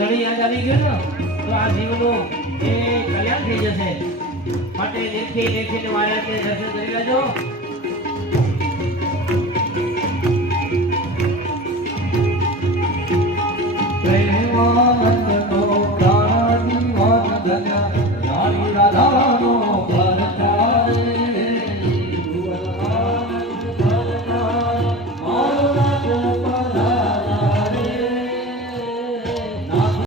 ઘણી યાદ આવી ગયું ને તો આ જીવનું એ કલ્યાણ થઈ જશે. માટે લેખી લેખીને વાળ્યા તે રજૂ કરી લેજો. પ્રેમ મન નો પ્રાણ મન ધન